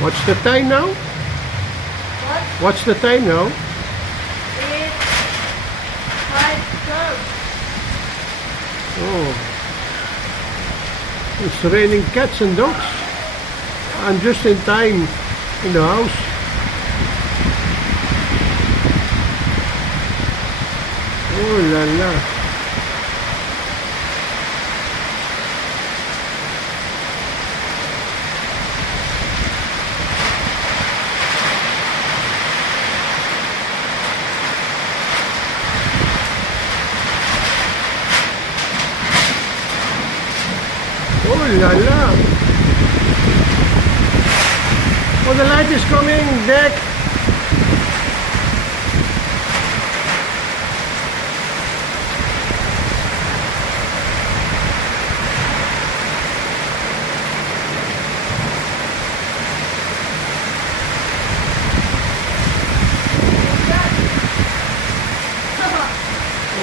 What's the time now? What? What's the time now? It's 5:12. Oh. It's raining cats and dogs. I'm just in time in the house. Oh la la. Oh la la. Oh, the light is coming, Dick.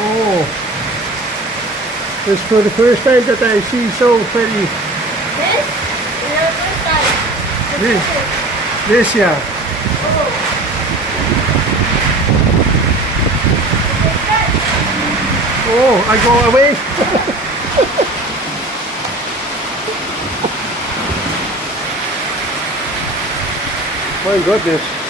Oh, it's for the first time that I see so very This? Your first time. This. This, yeah. Oh. Oh, I go away. My goodness.